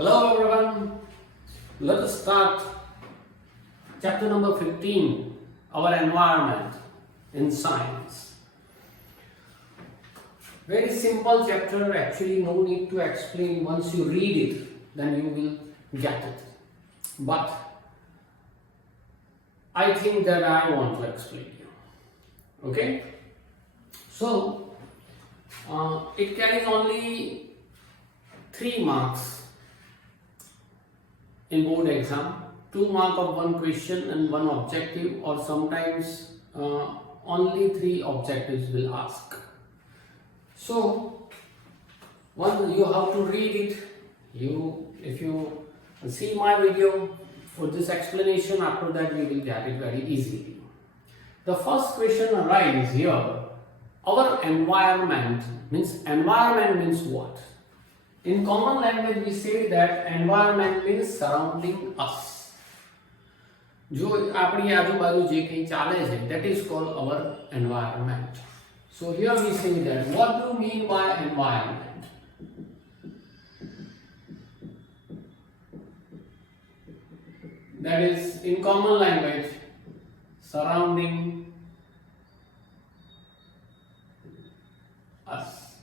Hello everyone, let us start chapter number 15, our environment in science. Very simple chapter, actually no need to explain. Once you read it, then you will get it. But I think that I want to explain you. Okay? So, it carries only 3 marks in board exam, 2 marks of one question and 1 objective, or sometimes only 3 objectives will ask. So once you have to read it, if you see my video for this explanation, after that you will get it very easily. The first question arises here. Our environment means what? In common language, we say that environment means surrounding us. जो अपनी आजू-बाजू जे कहीं चाले है, that is called our environment. So here we say that what do you mean by environment? That is in common language surrounding us.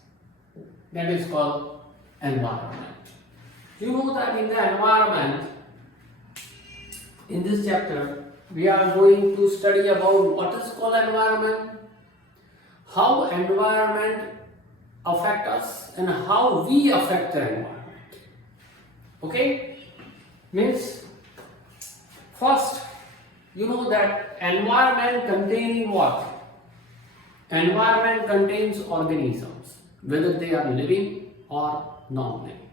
That is called environment. You know that in the environment, in this chapter, we are going to study about what is called environment, how environment affect us, and how we affect the environment. Okay? Means, first, you know that environment containing what? Environment contains organisms, whether they are living or non-living.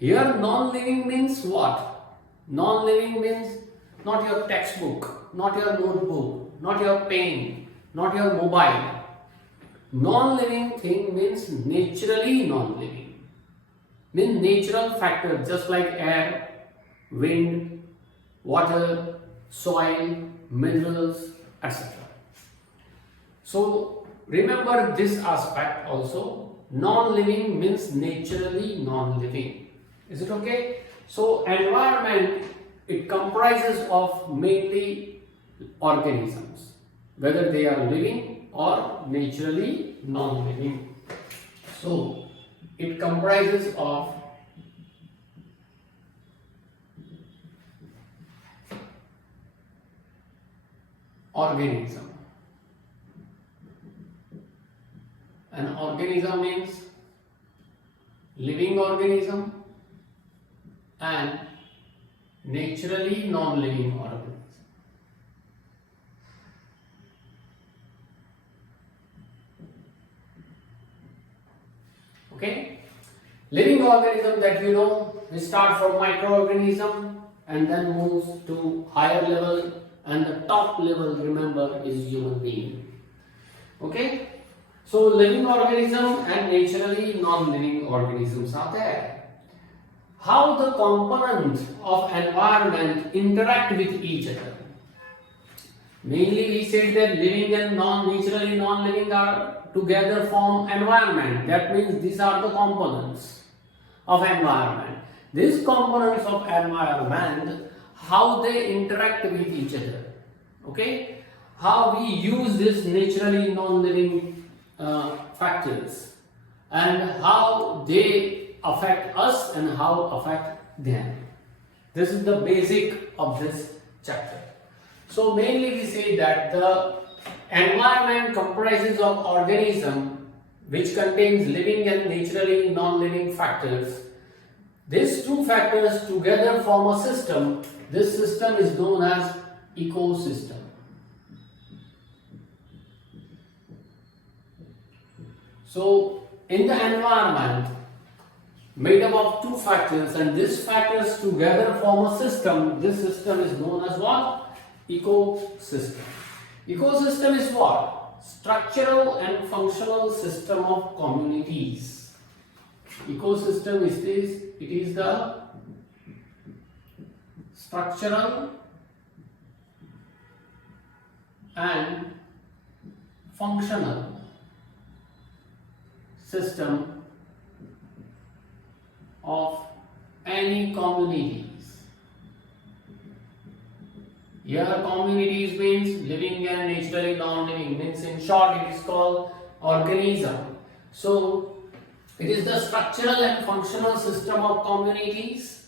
Here non-living means what? Non-living means not your textbook, not your notebook, not your pen, not your mobile. Non-living thing means naturally non-living. Means natural factors just like air, wind, water, soil, minerals, etc. So remember this aspect also. Non-living means naturally non-living. Is it okay? So environment, it comprises of mainly organisms, whether they are living or naturally non-living. So it comprises of organism. An organism means living organism and naturally non-living organism. Okay? Living organism, that you know, we start from microorganism and then moves to higher level, and the top level, remember, is human being. Okay? So living organism and naturally non-living organisms are there. How the components of environment interact with each other? Mainly we said that living and naturally non-living are together form environment. That means these are the components of environment. These components of environment, how they interact with each other. Okay? How we use this naturally non-living factors and how they affect us and how affect them. This is the basic of this chapter. So mainly we say that the environment comprises of organism which contains living and naturally non-living factors. These two factors together form a system. This system is known as ecosystem. So in the environment made up of 2 factors, and these factors together form a system. This system is known as what? Ecosystem. Ecosystem is what? Structural and functional system of communities. Ecosystem is this, it is the structural and functional system of any communities. Here communities means living and naturally non-living, means in short it is called organism. So it is the structural and functional system of communities,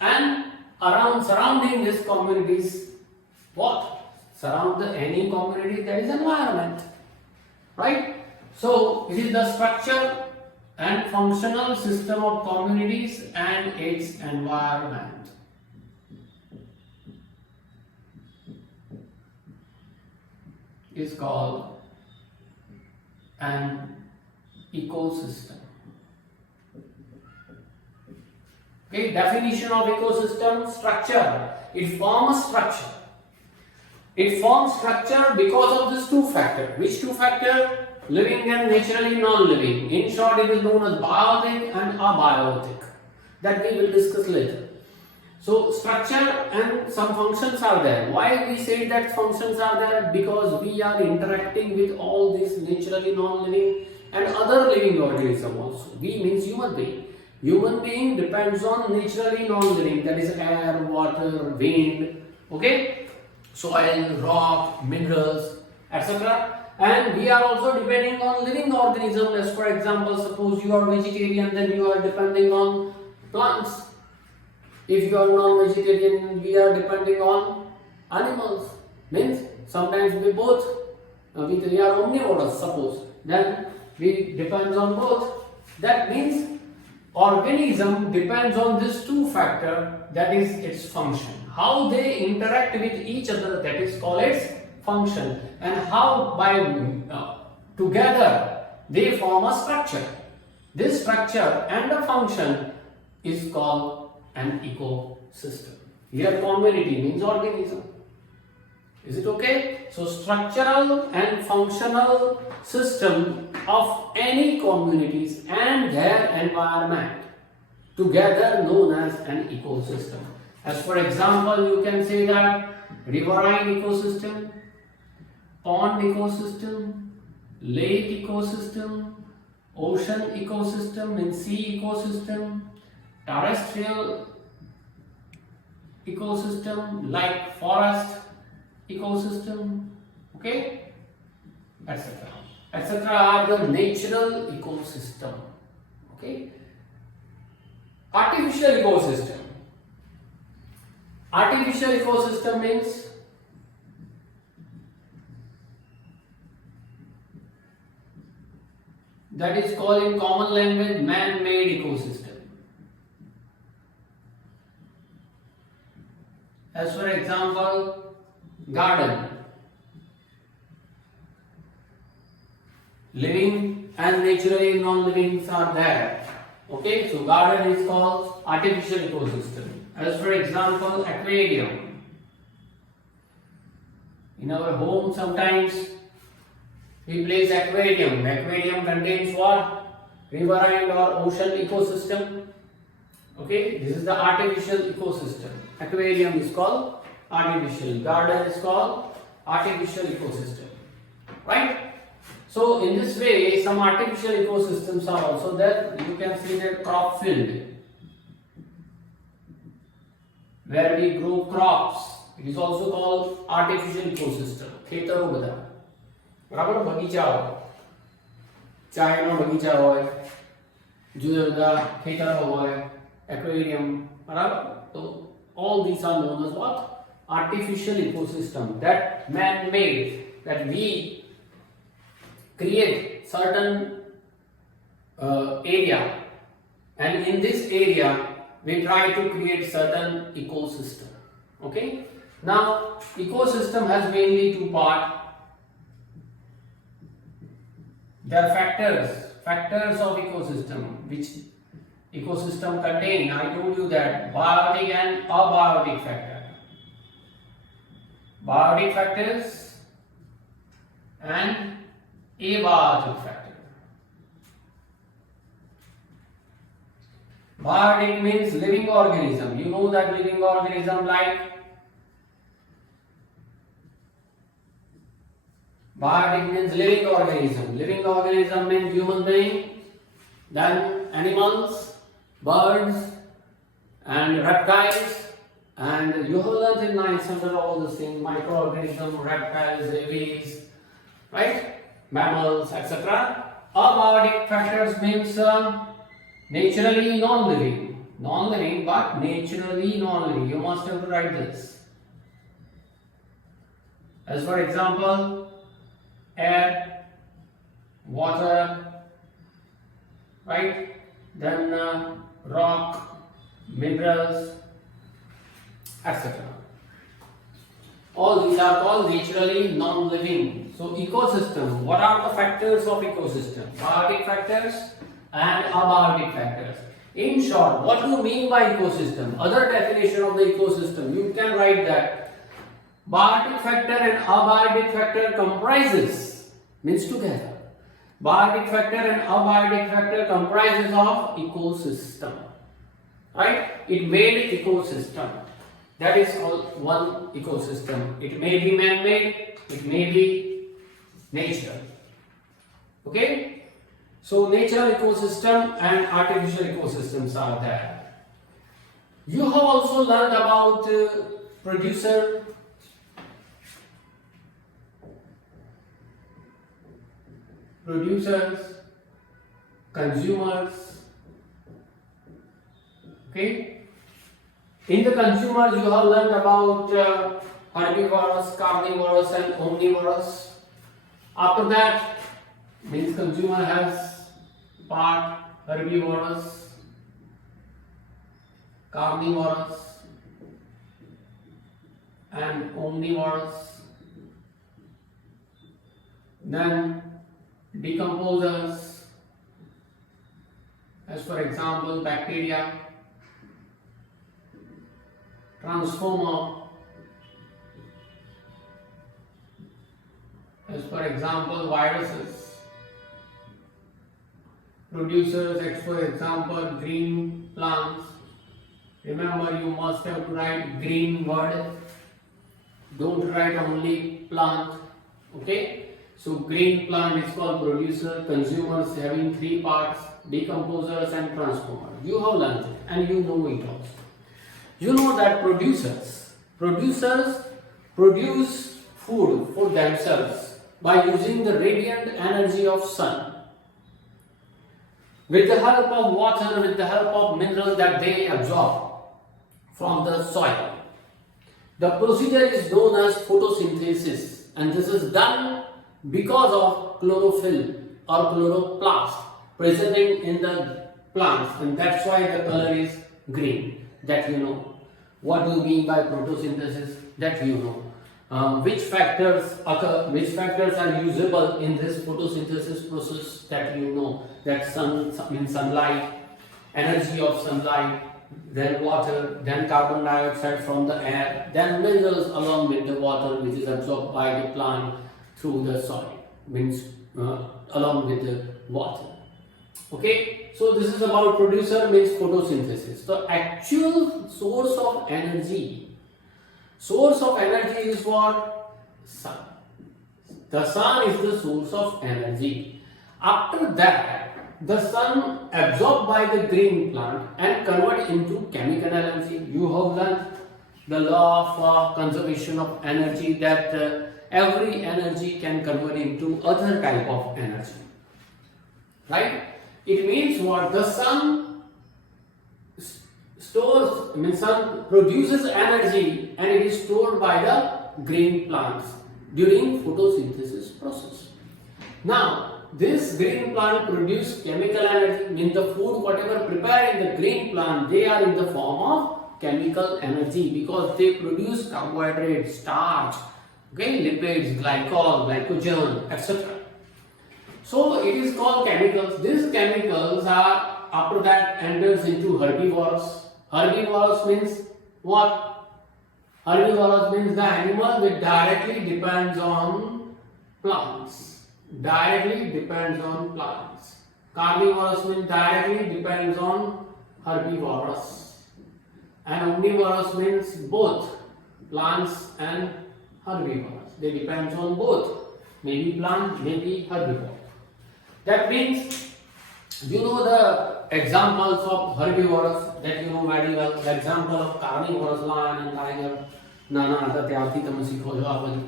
and surrounding these communities, what? Surround any community, that is environment, right? So it is the structure and functional system of communities and its environment. Is called an ecosystem. Okay, definition of ecosystem: structure. It forms structure. It forms structure because of these two factors. Which two factors? Living and naturally non-living. In short, it is known as biotic and abiotic. That we will discuss later. So structure and some functions are there. Why we say that functions are there? Because we are interacting with all these naturally non-living and other living organisms also. We means human being. Human being depends on naturally non-living, that is air, water, wind, okay, soil, rock, minerals, etc. And we are also depending on living organisms. As for example, suppose you are vegetarian, then you are depending on plants. If you are non-vegetarian, we are depending on animals. Means sometimes we both, we are omnivores, suppose. Then we depend on both. That means organism depends on these two factors, that is its function. How they interact with each other, that is called its function. And how by together they form a structure. This structure and the function is called an ecosystem. Here community means organism. Is it okay? So structural and functional system of any communities and their environment together known as an ecosystem. As for example, you can say that riverine ecosystem, pond ecosystem, lake ecosystem, ocean ecosystem and sea ecosystem, terrestrial ecosystem like forest ecosystem, okay, etc. etc. are the natural ecosystem. Okay. Artificial ecosystem. Artificial ecosystem means that is called in common language man-made ecosystem. As for example, garden. Living and naturally non-living are there. Okay, so garden is called artificial ecosystem. As for example, aquarium. In our home sometimes we place aquarium. Aquarium contains what? Riverine or ocean ecosystem. Okay, this is the artificial ecosystem. Aquarium is called artificial. Garden is called artificial ecosystem. Right? So in this way, some artificial ecosystems are also there. You can see that crop field, where we grow crops. It is also called artificial ecosystem. ખેતરો બધા બરાબર, બગીચા હોય, ચાયનો બગીચા હોય, જુદા જુદા ખેતરો હોય, aquarium, બરાબર. So all these are known as what? Artificial ecosystem, that man made, that we create certain area, and in this area we try to create certain ecosystem. Okay, now ecosystem has mainly two parts. There are factors of ecosystem which ecosystem contain. I told you that biotic and abiotic factor. Biotic factors and abiotic factor. Biotic means living organism. You know that living organism like biotic means living organism. Living organism means human being, then animals, birds, and reptiles. And you have learned in 9th standard all the same microorganisms, reptiles, avies, right? Mammals, etc. Abiotic factors means naturally non-living. Non-living but naturally non-living. You must have to write this. As for example, air, water, right? Then rock, minerals, etc. All these are called naturally non-living. So ecosystem, what are the factors of ecosystem? Biotic factors and abiotic factors. In short, what do you mean by ecosystem? Other definition of the ecosystem, you can write that biotic factor and abiotic factor comprises, means together. Biotic factor and abiotic factor comprises of ecosystem. Right? It made ecosystem. That is all one ecosystem. It may be man-made, it may be nature. Okay? So natural ecosystem and artificial ecosystems are there. You have also learned about producer, producers, consumers. Okay? In the consumers, you have learned about herbivorous, carnivorous, and omnivorous. After that, means consumer has part herbivorous, carnivorous, and omnivorous. Then decomposers, as for example, bacteria. Transformer, as for example viruses. Producers, as for example green plants. Remember, you must have to write green word, don't write only plant. Okay, so green plant is called producer, consumers having 3 parts, decomposers and transformer. You have learned it and you know it also. You know that producers produce food for themselves by using the radiant energy of sun, with the help of water, with the help of minerals that they absorb from the soil. The procedure is known as photosynthesis, and this is done because of chlorophyll or chloroplast present in the plants, and that's why the color is green. That you know. What do you mean by photosynthesis? That you know. Which factors occur, which factors are usable in this photosynthesis process? That you know. That sun means sunlight, energy of sunlight, then water, then carbon dioxide from the air, then minerals along with the water which is absorbed by the plant through the soil, means along with the water. Okay, so this is about producer, means photosynthesis. The actual source of energy is what? Sun. The sun is the source of energy. After that, the sun absorbed by the green plant and convert into chemical energy. You have learned the law of conservation of energy, that every energy can convert into other type of energy. Right? It means what? The sun sun produces energy and it is stored by the green plants during photosynthesis process. Now, this green plant produce chemical energy, means the food whatever prepared in the green plant, they are in the form of chemical energy because they produce carbohydrates, starch, okay, lipids, glycol, glycogen, etc. So it is called chemicals. These chemicals are after that enters into herbivores. Herbivorous means what? Herbivorous means the animal which directly depends on plants. Directly depends on plants. Carnivorous means directly depends on herbivorous. And omnivorous means both plants and herbivores. They depend on both. Maybe plant, maybe herbivore. That means, you know the examples of herbivorous. that you know very well. The example of carnivorous lion and tiger. Nana ada ત્યારથી તમે શીખો છો આ બધું.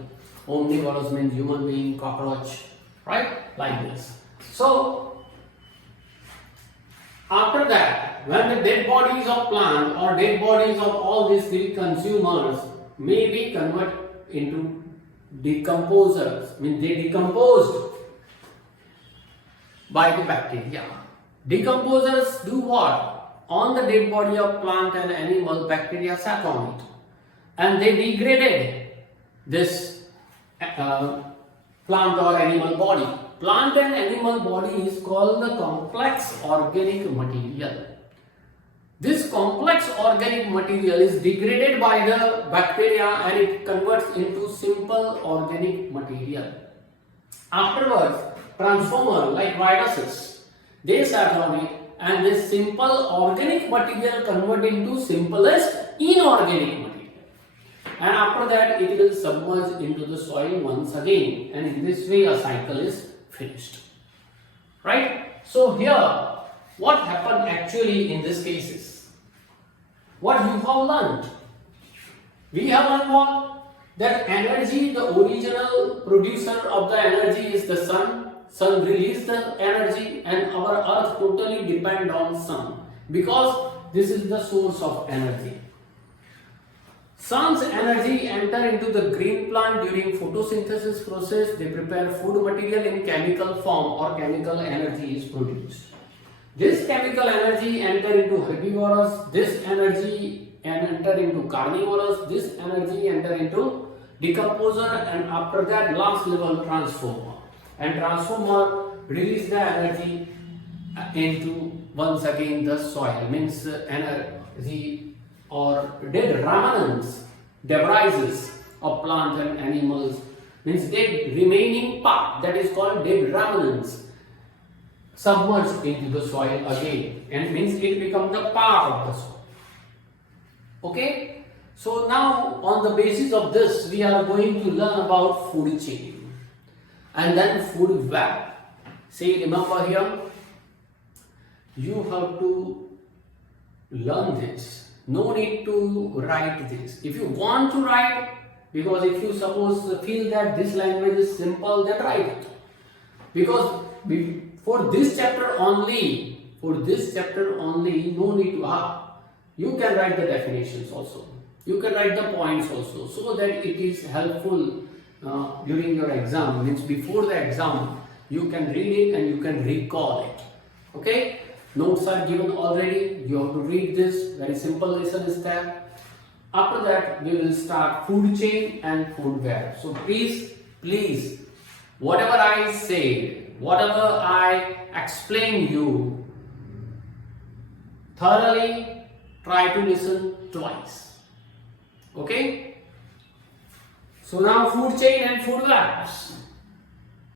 Omnivorous means human being, cockroach, right? Like this. So after that, when the dead bodies of plant or dead bodies of all these three consumers may be converted into decomposers, means they decomposed by the bacteria. Decomposers do what? On the dead body of plant and animal, bacteria sat on it and they degraded this plant or animal body. Plant and animal body is called the complex organic material. This complex organic material is degraded by the bacteria and it converts into simple organic material. Afterwards, transformer like viruses, they sat on it and this simple organic material convert into simplest inorganic material. And after that, it will submerge into the soil once again. And in this way, a cycle is finished. Right? So here, what happened actually in these cases? What you have learned? We have learned what? That energy, the original producer of the energy is the sun. Sun releases the energy and our earth totally depend on sun. Because this is the source of energy. Sun's energy enter into the green plant during photosynthesis process. They prepare food material in chemical form or chemical energy is produced. This chemical energy enter into herbivores. This energy enter into carnivores. This energy enter into decomposer and after that last level transformer. And transformer release the energy into once again the soil, means energy or dead remnants, debris of plants and animals, means dead remaining part, that is called dead remnants, submerged into the soil again and means it becomes the part of the soil. Okay, so now on the basis of this we are going to learn about food chain and then food web. See, remember here, you have to learn this. No need to write this. If you want to write, because if you suppose feel that this language is simple, then write it. Because for this chapter only, no need to you can write the definitions also. You can write the points also, so that it is helpful during your exam. Means before the exam, you can read it and you can recall it. Okay. Notes are given already. You have to read this. Very simple lesson is there. After that, we will start food chain and food web. So please, whatever I say, whatever I explain you, thoroughly try to listen twice. Okay? So now food chain and food webs.